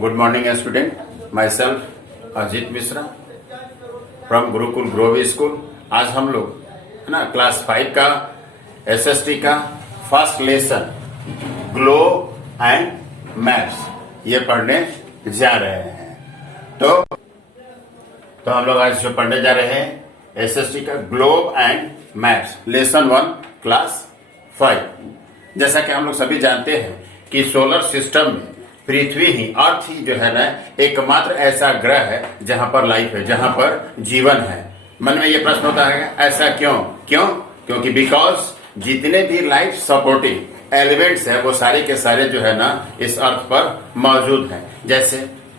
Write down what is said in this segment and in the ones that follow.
Good morning student, my self Ajit Mishra from Gurukul Grove school. आज हम लोग है ना क्लास 5 का एसएसटी का first lesson globe and maps ये पढ़ने जा रहे हैं। तो हम लोग आज जो पढ़ने जा रहे हैं एसएसटी का globe and maps lesson 1 class 5। जैसा कि हम लोग सभी जानते हैं कि सोलर सिस्टम में पृथ्वी ही अर्थ ही जो है ना एकमात्र ऐसा ग्रह है जहां पर लाइफ है, जहां पर जीवन है। मन में ये प्रश्न होता है ऐसा क्योंकि बिकॉज जितने भी लाइफ सपोर्टिंग एलिमेंट्स है वो सारे के सारे जो है ना इस अर्थ पर मौजूद हैं, जैसे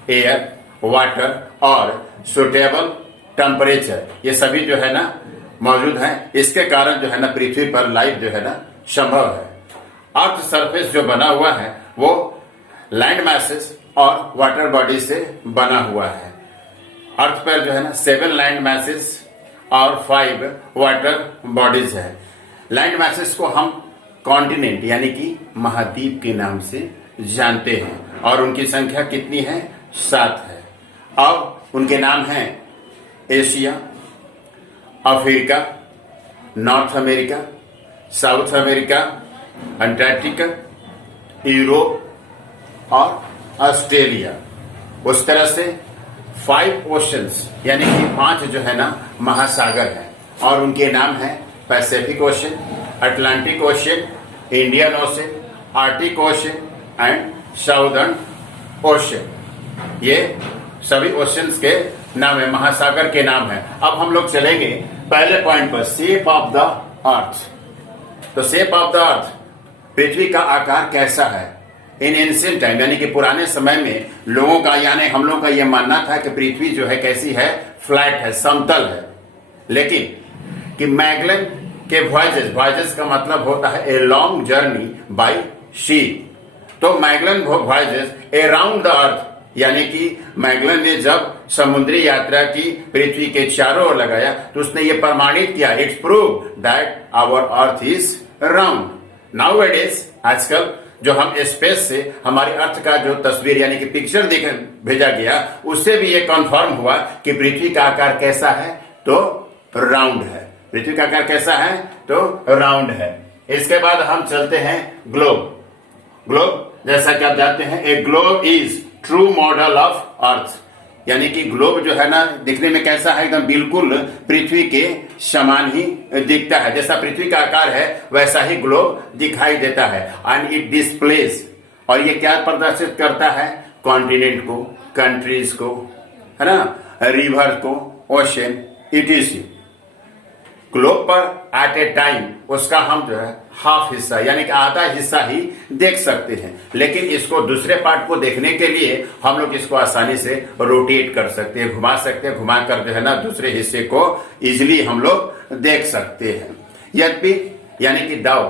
एयर, वाटर और सुटेबल टेम्परेचर, ये सभी जो है ना मौजूद हैं। इसके कारण जो है ना पृथ्वी पर लाइफ जो है ना संभव है। अर्थ सरफेस जो बना हुआ है वो लैंड मैसेज और वाटर बॉडी से बना हुआ है। अर्थ पर जो है ना 7 लैंड मैसेज और 5 वाटर बॉडीज है। लैंड मैसेज को हम कॉन्टिनेंट यानी कि महाद्वीप के नाम से जानते हैं और उनकी संख्या कितनी है? 7 है। अब उनके नाम हैं Asia, Africa, north America, south America, Antarctica, Europe और ऑस्ट्रेलिया। उस तरह से 5 ओशंस यानी कि 5 जो है ना महासागर हैं और उनके नाम हैं Pacific ocean, Atlantic ocean, Indian ocean, Arctic ocean and southern ocean. ये सभी ओशंस के नाम है, महासागर के नाम है। अब हम लोग चलेंगे पहले पॉइंट पर, शेप ऑफ द अर्थ। तो शेप ऑफ द अर्थ, पृथ्वी का आकार कैसा है? इन एंशिएंट टाइम यानी कि पुराने समय में लोगों का यानी हम लोगों का यह मानना था कि पृथ्वी जो है कैसी है? फ्लैट है, समतल है। लेकिन कि मैगलन के वॉयजेस का मतलब होता है ए लॉन्ग जर्नी बाय सी। तो Magellan voyages around the earth यानी कि मैगलन ने जब समुद्री यात्रा की पृथ्वी के चारों ओर लगाया तो उसने ये प्रमाणित किया, it's prove that our earth is round. Nowadays आजकल जो हम स्पेस से हमारी अर्थ का जो तस्वीर यानी कि पिक्चर भेजा गया उससे भी ये कंफर्म हुआ कि पृथ्वी का आकार कैसा है? तो राउंड है। पृथ्वी का आकार कैसा है? तो राउंड है। इसके बाद हम चलते हैं ग्लोब जैसा कि आप जानते हैं ए globe is true model of earth यानी कि ग्लोब जो है ना दिखने में कैसा है? एकदम बिल्कुल पृथ्वी के समान ही दिखता है। जैसा पृथ्वी का आकार है वैसा ही ग्लोब दिखाई देता है। एंड इट डिस्प्लेस, और ये क्या प्रदर्शित करता है? कॉन्टिनेंट को, कंट्रीज को, है ना, रिवर को, ओशन, इटीसी। ग्लोब पर एट ए टाइम उसका हम जो है हाफ हिस्सा यानी कि आधा हिस्सा ही देख सकते हैं, लेकिन इसको दूसरे पार्ट को देखने के लिए हम लोग इसको आसानी से रोटेट कर सकते हैं, घुमा सकते हैं, घुमाकर जो है ना दूसरे हिस्से को इजिली हम लोग देख सकते हैं। यद्यपि यानी कि दाव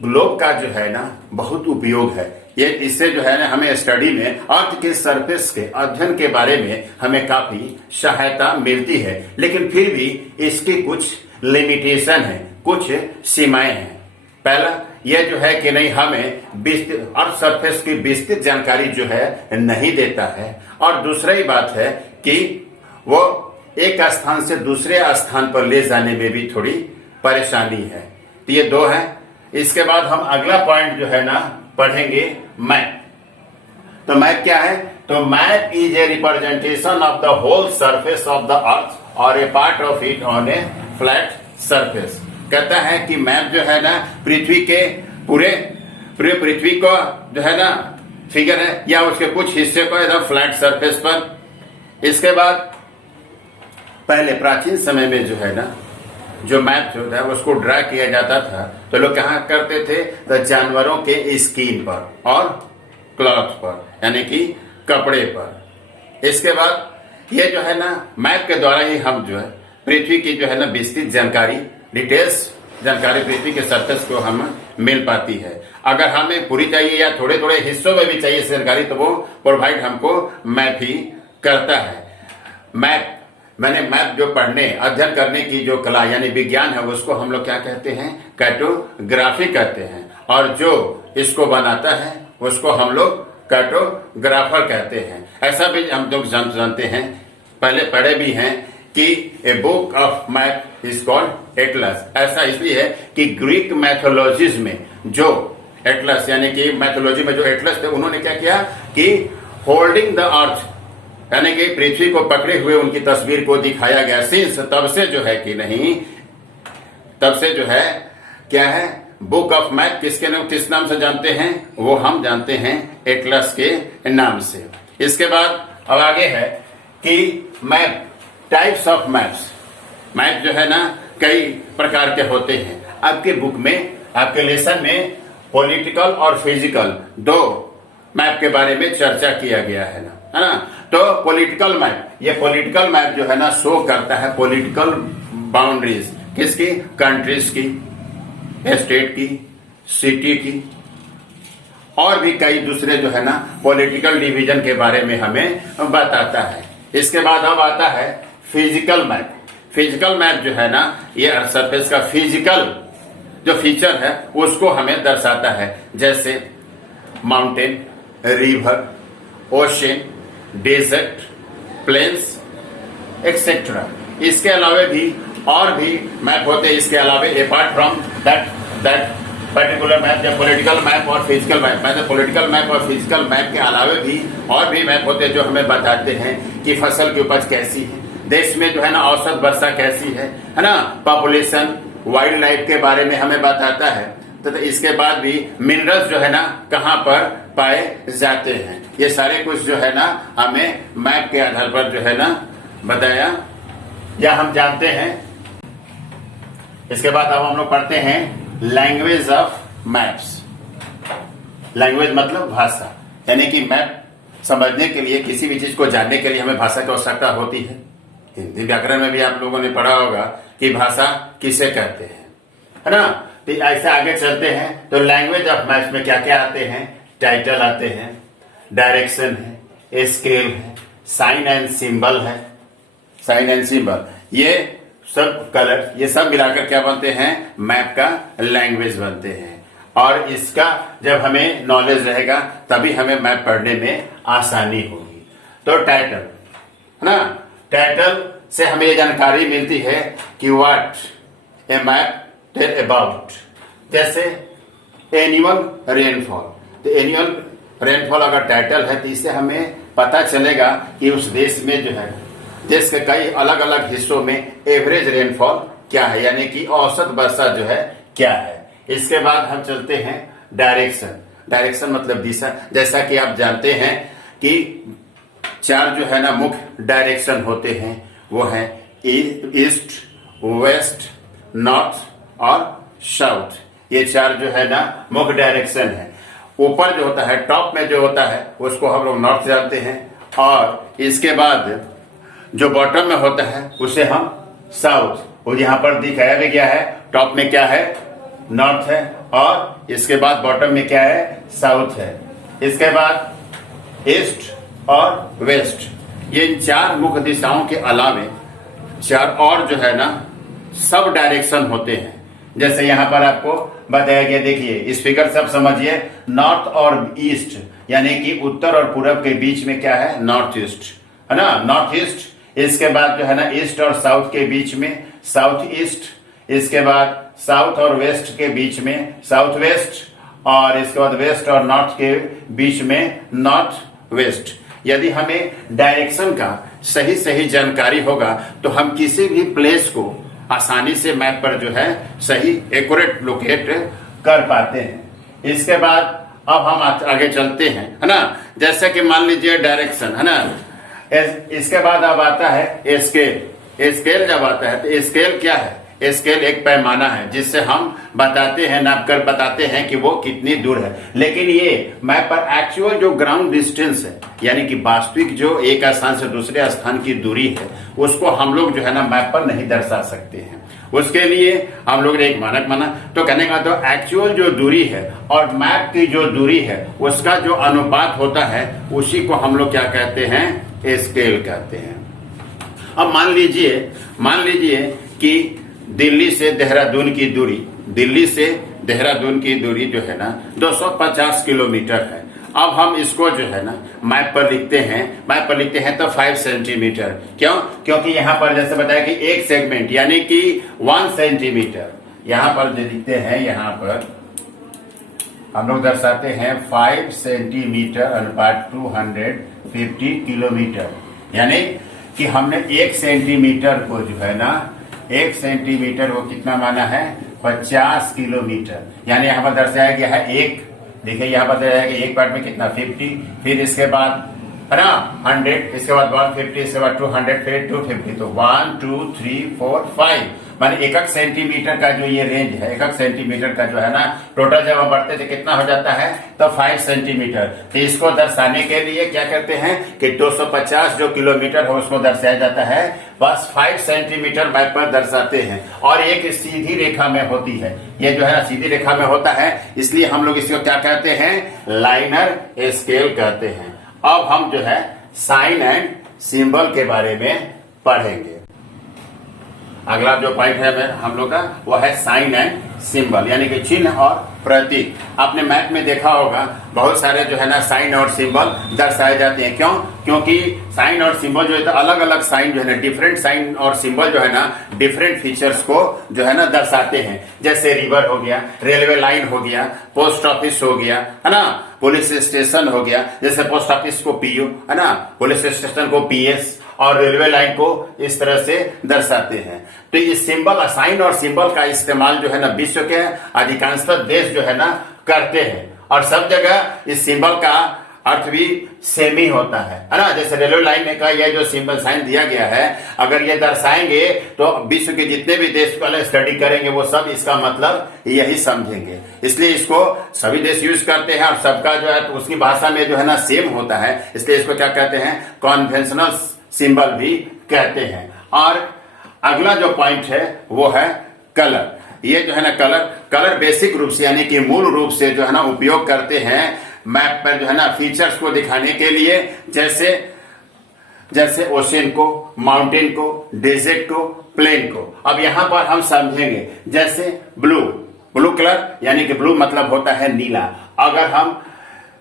ग्लोब का जो है ना बहुत उपयोग है। ये इससे जो है ना हमें स्टडी में अर्थ के सरफेस के अध्ययन के बारे में हमें काफी सहायता मिलती है, लेकिन फिर भी इसकी कुछ लिमिटेशन है, कुछ सीमाएं हैं। पहला यह जो है कि नहीं हमें अर्थ सरफेस की विस्तृत जानकारी जो है नहीं देता है, और दूसरी बात है कि वो एक स्थान से दूसरे स्थान पर ले जाने में भी थोड़ी परेशानी है। तो ये 2 है। इसके बाद हम अगला पॉइंट जो है ना पढ़ेंगे मैप। तो मैप क्या है? तो map is a representation of the whole surface of the earth और a part of it on a flat surface. कहता है कि मैप जो है ना पृथ्वी के पूरे पृथ्वी को जो है ना फिगर है या उसके कुछ हिस्से को एकदम फ्लैट सरफेस पर। इसके बाद पहले प्राचीन समय में जो है ना जो मैप जो था उसको ड्रा किया जाता था तो लोग कहाँ करते थे? तो जानवरों के स्किन पर और क्लॉथ पर यानी कि कपड़े पर। इसके बाद ये जो है ना मैप के द्वारा ही हम जो है पृथ्वी की जो है ना विस्तृत जानकारी, डिटेल्स जानकारी पृथ्वी के सरफेस को हम मिल पाती है। अगर हमें पूरी चाहिए या थोड़े थोड़े हिस्सों में भी चाहिए जानकारी तो वो प्रोवाइड हमको मैप ही करता है। मैप जो पढ़ने अध्ययन करने की जो कला यानी विज्ञान है उसको हम लोग क्या कहते हैं? कार्टोग्राफी कहते हैं, और जो इसको बनाता है उसको हम लोग कार्टोग्राफर कहते हैं। ऐसा भी हम लोग जानते हैं, पहले पढ़े भी हैं कि a book of map is called Atlas. ऐसा इसलिए है कि ग्रीक मैथोलॉजीज में जो एटलस यानी कि मैथोलॉजी में जो एटलस थे, उन्होंने क्या किया कि होल्डिंग द अर्थ यानी कि पृथ्वी को पकड़े हुए उनकी तस्वीर को दिखाया गया। सिंस तब से जो है कि नहीं, तब से जो है क्या है, बुक ऑफ मैप किस नाम से जानते हैं, वो हम जानते हैं एटलस के नाम से। इसके बाद अब आगे है कि map, types of maps. Map जो है ना कई प्रकार के होते हैं। आपके बुक में, आपके लेसन में पॉलिटिकल और फिजिकल दो मैप के बारे में चर्चा किया गया है ना। तो पॉलिटिकल मैप, ये पॉलिटिकल मैप जो है ना शो करता है पॉलिटिकल बाउंड्रीज, किसकी, कंट्रीज की, स्टेट की, सिटी की, और भी कई दूसरे जो है ना पॉलिटिकल डिवीजन के बारे में हमें बताता है। इसके बाद अब आता है फिजिकल मैप। फिजिकल मैप जो है ना ये अर्थ सरफेस का फिजिकल जो फीचर है उसको हमें दर्शाता है, जैसे mountain, river, ocean, desert, plains etcetera. इसके अलावा भी और भी मैप होते हैं। इसके अलावा apart from that particular map, या पॉलिटिकल मैप और फिजिकल मैप, मतलब पॉलिटिकल मैप और फिजिकल मैप के अलावा भी और भी मैप होते हैं जो हमें बताते हैं कि फसल की उपज कैसी है, देश में जो है ना औसत वर्षा कैसी है ना, पॉपुलेशन, वाइल्ड लाइफ के बारे में हमें बताता है। तो इसके बाद भी मिनरल्स जो है ना कहाँ पर पाए जाते हैं, ये सारे कुछ जो है ना हमें मैप के आधार पर जो है ना बताया या हम जानते हैं। इसके बाद अब हम लोग पढ़ते हैं लैंग्वेज ऑफ मैप्स। लैंग्वेज मतलब भाषा, यानी कि मैप समझने के लिए, किसी भी चीज को जानने के लिए हमें भाषा की आवश्यकता होती है। हिंदी व्याकरण में भी आप लोगों ने पढ़ा होगा कि भाषा किसे कहते हैं, है ना। तो ऐसे आगे चलते हैं तो लैंग्वेज ऑफ मैप्स में क्या क्या आते हैं, टाइटल आते हैं, डायरेक्शन है, स्केल है, साइन एंड सिंबल है, साइन एंड सिंबल, ये सब कलर, ये सब मिलाकर क्या बनते हैं, मैप का लैंग्वेज बनते हैं। और इसका जब हमें नॉलेज रहेगा तभी हमें मैप पढ़ने में आसानी होगी। तो टाइटल है ना, टाइटल से हमें ये जानकारी मिलती है कि what a map tell about. जैसे एनुअल रेनफॉल, तो एनुअल रेनफॉल अगर टाइटल है तो इससे हमें पता चलेगा कि उस देश में जो है, देश के कई अलग अलग हिस्सों में एवरेज रेनफॉल क्या है, यानी कि औसत वर्षा जो है क्या है। इसके बाद हम चलते हैं डायरेक्शन। डायरेक्शन मतलब दिशा। जैसा कि आप जानते हैं कि चार जो है ना मुख्य डायरेक्शन होते हैं, वो है ईस्ट, वेस्ट, नॉर्थ और साउथ। ये चार जो है ना मुख्य डायरेक्शन है। ऊपर जो होता है, टॉप में जो होता है उसको हम लोग नॉर्थ जानते हैं, और इसके बाद जो बॉटम में होता है उसे हम साउथ। और यहाँ पर दिखाया भी गया है, टॉप में क्या है, नॉर्थ है, और इसके बाद बॉटम में क्या है, साउथ है। इसके बाद ईस्ट और वेस्ट। ये इन चार मुख्य दिशाओं के अलावे चार और जो है ना सब डायरेक्शन होते हैं। जैसे यहाँ पर आपको बताया गया, देखिए इस फिगर से आप समझिए, नॉर्थ और ईस्ट यानी कि उत्तर और पूरब के बीच में क्या है, नॉर्थ ईस्ट है ना, नॉर्थ ईस्ट। इसके बाद जो है ना ईस्ट और साउथ के बीच में साउथ ईस्ट। इसके बाद साउथ और वेस्ट के बीच में साउथ वेस्ट, और इसके बाद वेस्ट और नॉर्थ के बीच में नॉर्थ वेस्ट। यदि हमें डायरेक्शन का सही सही जानकारी होगा तो हम किसी भी प्लेस को आसानी से मैप पर जो है सही एक्यूरेट लोकेट कर पाते हैं। इसके बाद अब हम आगे चलते हैं, है ना। जैसे कि मान लीजिए डायरेक्शन, है ना। इसके बाद अब आता है स्केल। स्केल जब आता है तो स्केल क्या है, स्केल एक पैमाना है जिससे हम बताते हैं, नापकर बताते हैं कि वो कितनी दूर है। लेकिन ये मैप पर एक्चुअल जो ग्राउंड डिस्टेंस है, यानी कि वास्तविक जो एक स्थान से दूसरे स्थान की दूरी है, उसको हम लोग जो है ना मैप पर नहीं दर्शा सकते हैं। उसके लिए हम लोग ने एक मानक माना। तो कहने का तो एक्चुअल जो दूरी है और मैप की जो दूरी है उसका जो अनुपात होता है उसी को हम लोग क्या कहते हैं, स्केल कहते हैं। अब मान लीजिए कि दिल्ली से देहरादून की दूरी, दिल्ली से देहरादून की दूरी जो है ना 250 किलोमीटर है। अब हम इसको जो है ना मैप पर लिखते हैं तो 5 सेंटीमीटर। क्यों? क्योंकि यहाँ पर जैसे बताया कि एक सेगमेंट यानी कि 1 सेंटीमीटर, यहाँ पर जो लिखते हैं, यहाँ पर हम लोग दर्शाते हैं 5 सेंटीमीटर अनुपात 250 किलोमीटर, यानी कि हमने 1 सेंटीमीटर को जो है ना 1 सेंटीमीटर को कितना माना है? 50 किलोमीटर। यानी यहाँ पर दर्शाया गया है एक, देखिए यहाँ पर दर्शाया गया एक पार्ट में कितना 50, फिर इसके बाद है ना 100, इसके बाद 150, इसके बाद 200, फिर 250, तो 1 2 3 4 5 माने 1 सेंटीमीटर का जो ये रेंज है, 1 सेंटीमीटर का जो है ना टोटल जब हम बढ़ते थे कितना हो जाता है? तो 5 सेंटीमीटर। तो इसको दर्शाने के लिए क्या करते हैं कि 250 जो किलोमीटर है उसको दर्शाया जाता है, बस 5 सेंटीमीटर मैप पर दर्शाते हैं। और एक सीधी रेखा में होती है, ये जो है ना सीधी रेखा में होता है, इसलिए हम लोग इसको क्या कहते हैं? लाइनर स्केल कहते हैं। अब हम जो है साइन एंड सिंबल के बारे में पढ़ेंगे। अगला जो पॉइंट है हम लोग का वो है साइन एंड सिंबल, यानी कि चिन्ह और प्रतीक। आपने मैप में देखा होगा बहुत सारे जो है ना साइन और सिंबल दर्शाए जाते हैं। क्यों? क्योंकि साइन और सिंबल जो है तो अलग अलग साइन जो है ना, डिफरेंट साइन और सिंबल जो है ना डिफरेंट फीचर्स को जो है ना दर्शाते हैं। जैसे रिवर हो गया, रेलवे लाइन हो गया, पोस्ट ऑफिस हो गया, है ना, पुलिस स्टेशन हो गया। जैसे पोस्ट ऑफिस को पीओ, है ना, पुलिस स्टेशन को पीएस, और रेलवे लाइन को इस तरह से दर्शाते हैं। तो ये सिंबल, साइन और सिंबल का इस्तेमाल जो है ना विश्व के अधिकांशतः देश जो है ना करते हैं, और सब जगह इस सिंबल का अर्थ भी सेम ही होता है ना। जैसे रेलवे लाइन का यह जो सिंबल साइन दिया गया है, अगर ये दर्शाएंगे तो विश्व के जितने भी देश वाले स्टडी करेंगे वो सब इसका मतलब यही समझेंगे। इसलिए इसको सभी देश यूज करते हैं, और सबका जो है तो उसकी भाषा में जो है ना सेम होता है, इसलिए इसको क्या कहते हैं? कॉन्वेंशनल सिंबल भी कहते हैं। और अगला जो पॉइंट है वो है कलर। ये जो है ना कलर बेसिक रूप से यानी कि मूल रूप से जो है ना उपयोग करते हैं मैप पर जो है ना फीचर्स को दिखाने के लिए, जैसे ओशन को, माउंटेन को, डेजर्ट को, प्लेन को। अब यहां पर हम समझेंगे, जैसे ब्लू कलर यानी कि ब्लू मतलब होता है नीला। अगर हम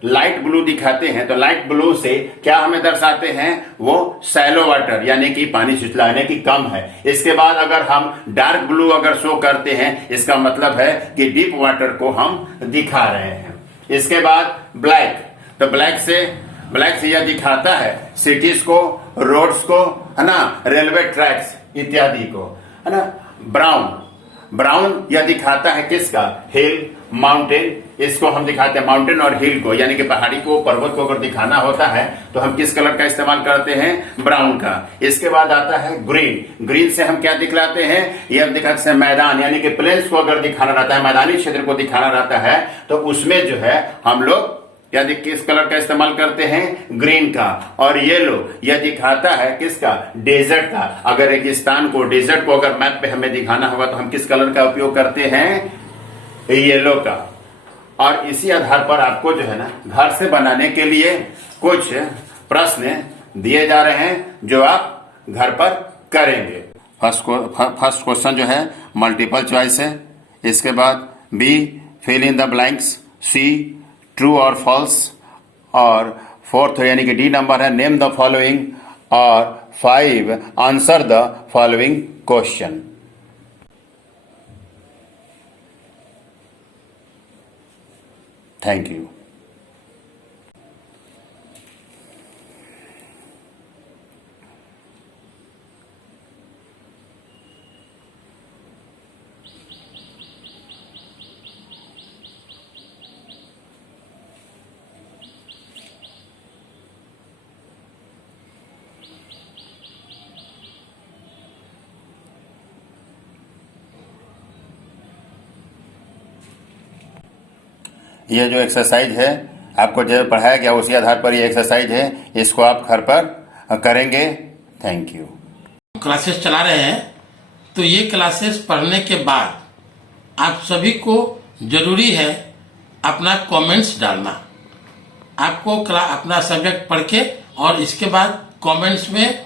लाइट ब्लू दिखाते हैं तो लाइट ब्लू से क्या हमें दर्शाते हैं? वो शैलो वाटर यानी कि पानी छिछलाने की कम है। इसके बाद अगर हम डार्क ब्लू अगर शो करते हैं, इसका मतलब है कि डीप वाटर को हम दिखा रहे हैं। इसके बाद ब्लैक, तो ब्लैक से यह दिखाता है सिटीज को, रोड्स को, है ना, रेलवे ट्रैक्स इत्यादि को, है ना। ब्राउन यह दिखाता है किसका? हिल, माउंटेन। इसको हम दिखाते हैं माउंटेन और हिल को, यानी कि पहाड़ी को, पर्वत को अगर दिखाना होता है तो हम किस कलर का इस्तेमाल करते हैं? ब्राउन का। इसके बाद आता है ग्रीन से हम क्या दिखलाते हैं? ये हम दिखाते हैं मैदान, यानी कि प्लेन्स को अगर दिखाना रहता है, मैदानी क्षेत्र को दिखाना रहता है, तो उसमें जो है हम लोग यदि किस कलर का इस्तेमाल करते हैं? ग्रीन का। और येलो यह दिखाता है किसका? डेजर्ट का। अगर रेगिस्तान को, डेजर्ट को अगर मैप पे हमें दिखाना होगा तो हम किस कलर का उपयोग करते हैं? येलो का। और इसी आधार पर आपको जो है ना घर से बनाने के लिए कुछ प्रश्न दिए जा रहे हैं जो आप घर पर करेंगे। फर्स्ट क्वेश्चन जो है मल्टीपल चॉइस है। इसके बाद B fill in the blanks, C true और फॉल्स, और फोर्थ यानी कि डी नंबर है नेम द फॉलोइंग, और 5 answer the following question. Thank you. ये जो एक्सरसाइज है आपको जो पढ़ाया गया उसी आधार पर ये एक्सरसाइज है, इसको आप घर पर करेंगे। Thank you. क्लासेस चला रहे हैं, तो ये क्लासेस पढ़ने के बाद आप सभी को जरूरी है अपना कमेंट्स डालना। आपको अपना सब्जेक्ट पढ़ के और इसके बाद कमेंट्स में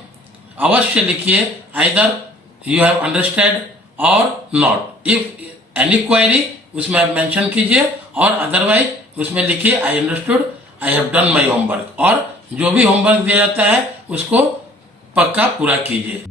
अवश्य लिखिए आइदर यू हैव अंडरस्टैंड और नॉट। इफ एनी क्वेरी उसमें आप मेंशन कीजिए, और अदरवाइज उसमें लिखिए I understood I have done my homework. और जो भी होमवर्क दिया जाता है उसको पक्का पूरा कीजिए।